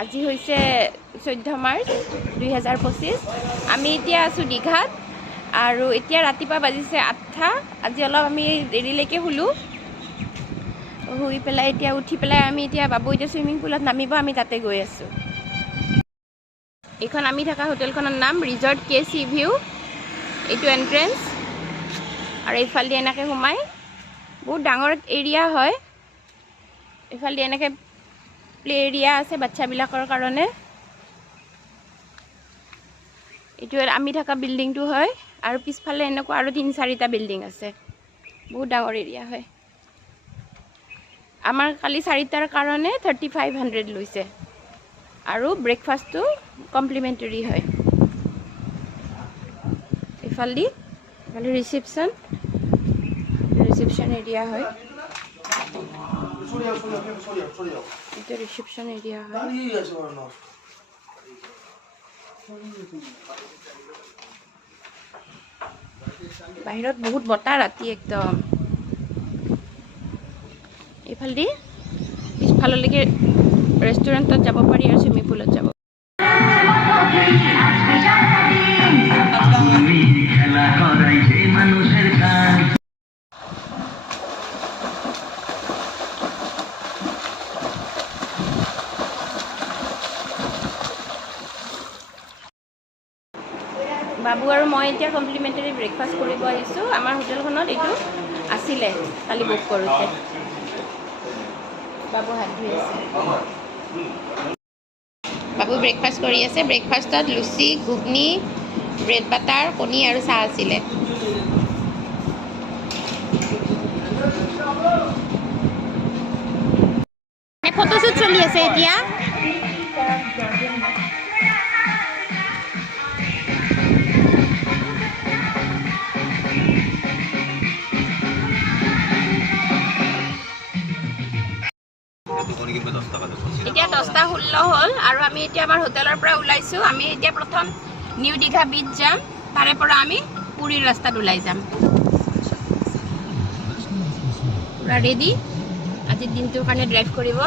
আজি হৈছে 14 মাৰ্চ 2025 আমি এতিয়া আছোঁ দীঘাত আৰু এতিয়া ৰাতিপুৱা বাজিছে 8টা আজি অলপ আমি দেৰিলৈকে শুলোঁ শুই পেলাই এতিয়া উঠি পেলাই আমি এতিয়া বাবু এতিয়া সুইমিং পুলত নামিব আমি তাতে গৈ আছোঁ এইখন আমি থকা হোটেলখনৰ নাম ৰিজৰ্ট কে চি ভিউ এইটো এন্ট্ৰেন্স আৰু এইফালে এনেকৈ সোমাই বহুত ডাঙৰ এৰিয়া হয় এইফালে এনেকৈ প্লে এৰিয়া আছে বাচ্চাবিলাকৰ কাৰণে এইটো আমি থকা বিল্ডিংটো হয় আৰু পিছফালে এনেকুৱা আৰু 3-4টা বিল্ডিং আছে বহুত ডাঙৰ এৰিয়া হয় আমাৰ খালি 4টাৰ কাৰণে 3500 লৈছে আৰু ব্ৰেকফাষ্টটো কমপ্লিমেণ্টাৰী হয় এইফালে ৰিসেপশন এৰিয়া হয় এটা ৰিসেপশন এৰিয়া হয় বাহিৰত বহুত বতাহ ৰাতি একদম এইফালে পিছফাললৈকে ৰেষ্টুৰেণ্টত যাব পাৰি আৰু সুইমিং পুলত যাব বাবু আৰু মই এতিয়া কমপ্লিমেণ্টাৰী ব্ৰেকফাষ্ট কৰিব আহিছোঁ আমাৰ হোটেলখনত এইটো আছিলে কালি বুক কৰোঁতে বাবু হাত ধুই আছে বাবু ব্ৰেকফাষ্ট কৰি আছে ব্ৰেকফাষ্টত লুচি ঘুগনি ব্ৰেড বাটাৰ কণী আৰু চাহ আছিলে ফটোশ্বুট চলি আছে এতিয়া এতিয়া 10:16 হ'ল আৰু আমি এতিয়া আমাৰ হোটেলৰ পৰা ওলাইছোঁ আমি এতিয়া প্ৰথম নিউ দীঘা বিচ যাম তাৰে পৰা আমি পুৰীৰ ৰাস্তাত ওলাই যাম পুৰা ৰেডি আজিৰ দিনটোৰ কাৰণে ড্ৰাইভ কৰিব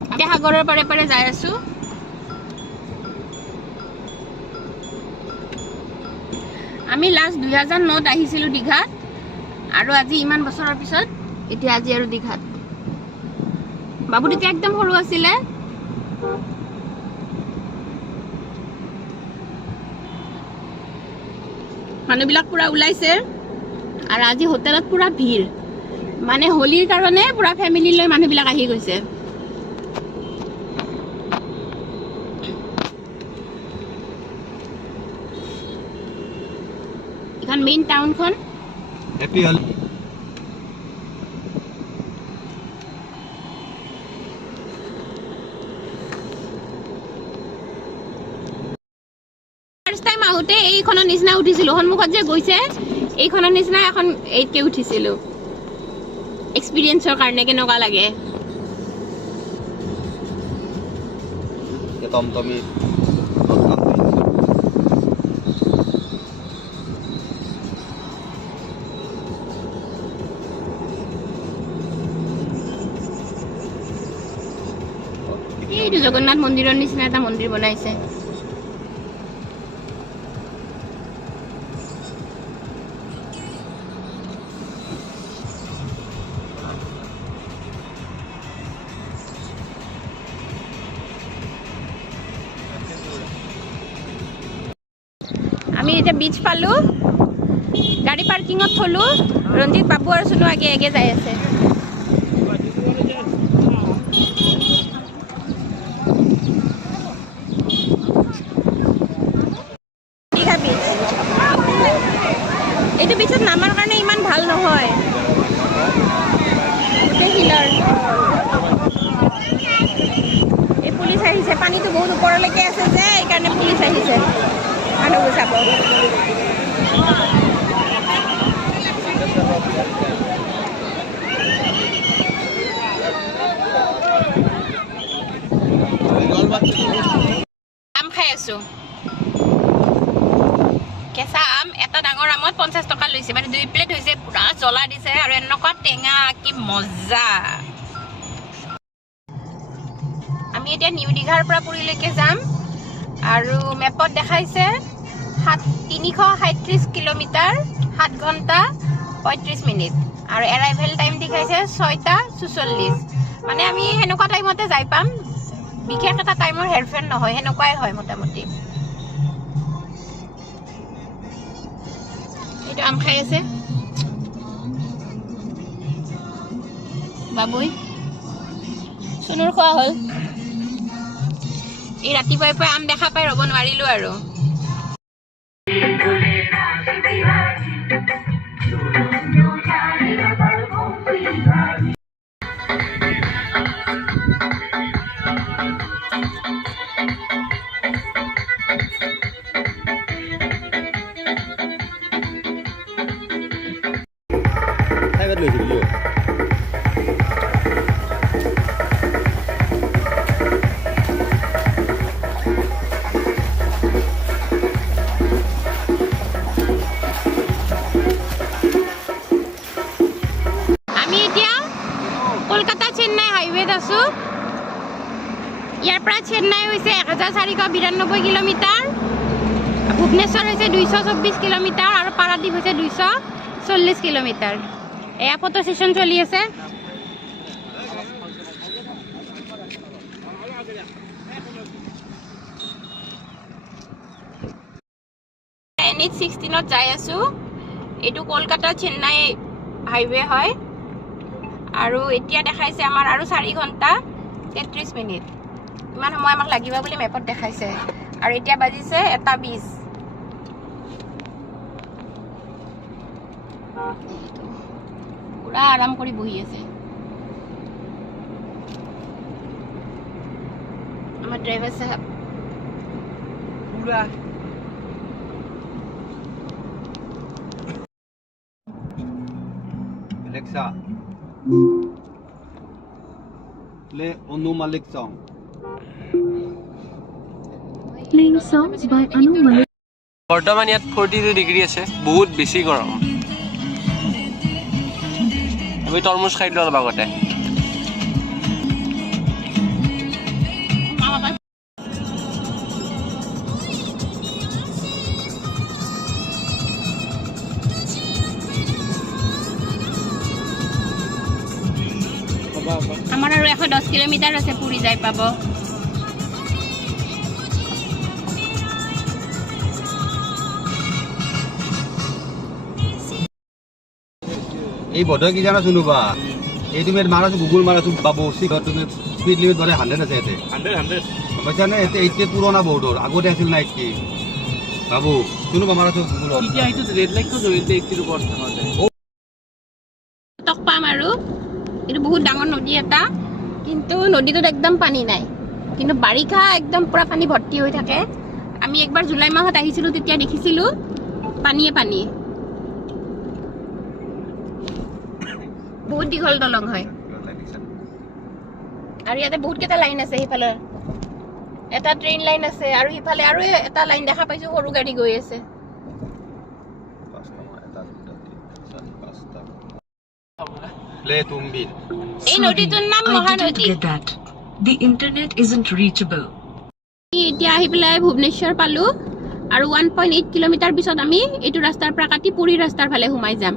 এতিয়া সাগৰৰ পাৰে পাৰে যাই আছোঁ আমি লাষ্ট 2009ত আহিছিলোঁ দীঘাত আৰু আজি ইমান বছৰৰ পিছত এতিয়া আজি আৰু দীঘাত বাবু তেতিয়া একদম সৰু আছিলে মানুহবিলাক পুৰা ওলাইছে আৰু আজি হোটেলত পুৰা ভিৰ মানে হোলীৰ কাৰণে পুৰা ফেমিলি লৈ মানুহবিলাক আহি গৈছে এখন মেইন টাউনখন Happy Holi ফাৰ্স্ট টাইম আহোতে এইখনৰ নিচিনা উঠিছিলোঁ সন্মুখত যে গৈছে এইখনৰ নিচিনা এখন এইতকে উঠিছিলোঁ এক্সপিৰিয়েন্সৰ কাৰণে কেনেকুৱা লাগে টমটমি এইটো জগন্নাথ মন্দিৰৰ নিচিনা এটা মন্দিৰ বনাইছে আমি এতিয়া বিচ পালোঁ গাড়ী পাৰ্কিঙত থলোঁ ৰঞ্জিত বাবু আৰু চুনু আগে আগে যাই আছে এইটো বিচত নামাৰ কাৰণে ইমান ভাল নহয় শিলৰ এই পুলিচ আহিছে পানীটো বহুত ওপৰলৈকে আছে যে এইকাৰণে পুলিচ আহিছে মানুহবোৰ চাব আম খাই আছোঁ কেঁচা আম এটা ডাঙৰ আমত 50 টকা লৈছে মানে 2 প্লেট হৈছে পুৰা জ্বলা দিছে আৰু এনেকুৱা টেঙা কি মজা আমি এতিয়া নিউ দীঘাৰ পৰা পুৰীলৈকে যাম আৰু মেপত দেখাইছে 337 কিলোমিটাৰ 7 ঘণ্টা 35 মিনিট আৰু এৰাইভেল টাইম দেখাইছে 6:46 মানে আমি হেনেকুৱা টাইমতে যাই পাম বিশেষ এটা টাইমৰ হেৰফেৰ নহয় হেনেকুৱাই হয় মোটামুটি এইটো আম খাই আছে বাবুই সোণৰ খোৱা হ'ল এই ৰাতিপুৱাই পুৱাই আম দেখা পাই ৰ'ব নোৱাৰিলো আৰু কলকাতা চেন্নাই হাইৱেত আছো ইয়াৰ পৰা চেন্নাই হৈছে 1492 কিলোমিটাৰ ভুৱনেশ্বৰ হৈছে 224 কিলোমিটাৰ আৰু পাৰাদ্বীপ হৈছে 240 কিলোমিটাৰ এয়া ফটো সেশন চলি আছে NH16 ত যাই আছো এটো কলকাতা চেন্নাই হাইৱে হয় আৰু এতিয়া দেখাইছে আমাৰ আৰু 4 ঘণ্টা 33 মিনিট ইমান সময় আমাক লাগিব বুলি মেপত দেখাইছে আৰু এতিয়া বাজিছে 1:20 পুৰা আৰাম কৰি বহি আছে আমাৰ ড্ৰাইভাৰ সাহেব পুৰা Alexa, play Anu Malik song. Playing songs by Anu Malik. বৰ্তমান ইয়াত 42 ডিগ্ৰী আছে বহুত বেছি গৰম আমি তৰমুজ খাই দিলো অলপ আগতে আমাৰ আৰু 110 কিলোমিটাৰ আছে পুৰী যাই পাব এই বড় কি জানা শুনুবা এই তুমি মারাছো গুগল মারাছো বাবু সিগত তুমি স্পিড লিমিট বলে 100 আছে এতে 100 বুঝছ না এতে এইতে পুরোনা বড় আগতে আছিল না কি বাবু শুনুবা মারাছো গুগল কি আইতো রেড লাইট তো জইতে 80 এর উপর থাকে তক পাম আৰু এটো বহুত ডাঙৰ নদী এটা কিন্তু নদীটোত একদম পানী নাই কিন্তু বাৰিষা একদম পুৰা পানী ভৰ্তি হৈ থাকে আমি একবাৰ জুলাই মাহত আহিছিলো তেতিয়া দেখিছিলো পানীয়ে পানী বহুত দীঘল দলং হয় আৰু ইয়াতে বহুত কেইটা লাইন আছে হিফালে এটা ট্ৰেইন লাইন আছে আৰু হিফালে আৰু এটা লাইন দেখা পাইছো সৰু গাড়ী গৈ আছে play Tumbi এই নদীটোৰ নাম Mahanadi The internet isn't reachable. এতিয়া আহি পেলাই ভুৱনেশ্বৰ পালো আৰু 1.8 কিলোমিটাৰ পিছত আমি এইটো ৰাস্তাৰ পৰা কাটি পুৰী ৰাস্তাৰ ফালে সোমাই যাম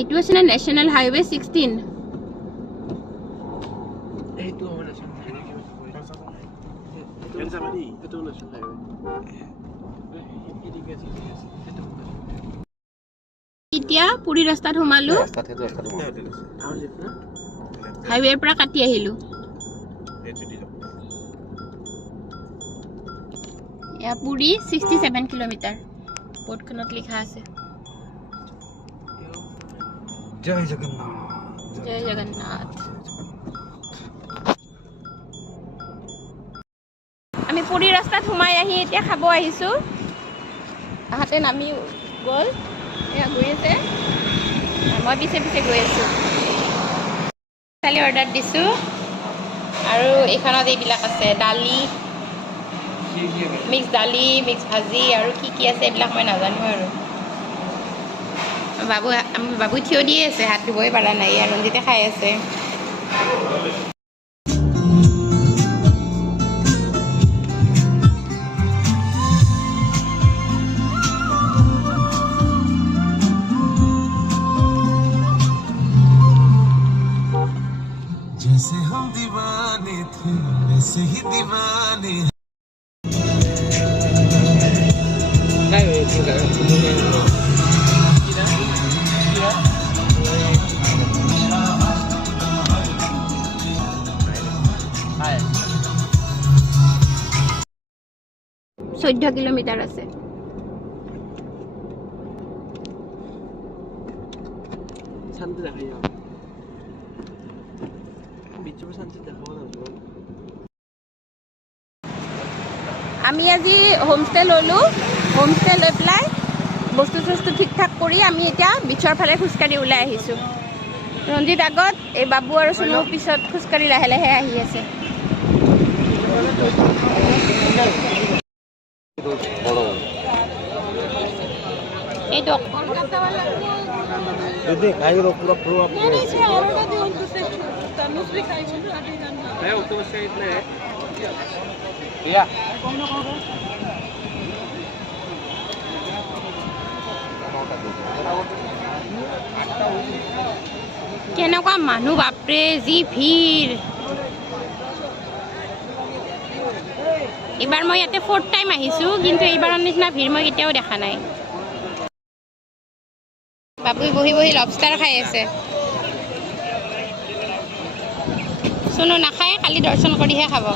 এইটো আছে না নেশ্যনেল হাইৱে 16 এইটো আমাৰ নেশ্যনেল হাইৱে এইটো নেশ্যনেল হাইৱে এতিয়া পুৰী ৰাস্তাত সোমালো হাইৱেৰ পৰা কাটি আহিলো এয়া পুৰী 67 কিলোমিটাৰ বৰ্ডখনত লিখা আছে জয় জগন্নাথ জয় জগন্নাথ আমি পুৰী ৰাস্তাত সোমাই আহি এতিয়া খাব আহিছো আহাতে নামি গ'ল এয়া গৈ আছে মই পিছে পিছে গৈ আছো কালি অৰ্ডাৰ দিছো আৰু এখনত এইবিলাক আছে দালি মিক্স দালি মিক্স ভাজি আৰু কি কি আছে এইবিলাক মই নাজানো আৰু বাবু থিয় দিয়ে আছে হাত ধুবই পৰা নাই আৰু ৰঞ্জিতে খাই আছে চৈধ্য কিলোমিটাৰ আছে। আমি আজি হোমষ্টে ল'লোঁ। হোমষ্টে লৈ পেলাই বস্তু চস্তু ঠিক ঠাক কৰি আমি এতিয়া বিচৰ ফালে খোজকাঢ়ি ওলাই আহিছোঁ। ৰঞ্জিত আগত, এই বাবু আৰু চুনু পিছত খোজকাঢ়ি লাহে লাহে আহি আছে। এইটো কেনেকুৱা মানুহ, বাপৰে যি ভিৰ। এইবাৰ মই ইয়াতে 4th টাইম আহিছোঁ, কিন্তু এইবাৰৰ নিচিনা ভিৰ মই কেতিয়াও দেখা নাই। বাবুই বহি বহি লবষ্টাৰ খাই আছে। চুনু নাখায়, কালি দৰ্শন কৰিহে খাব।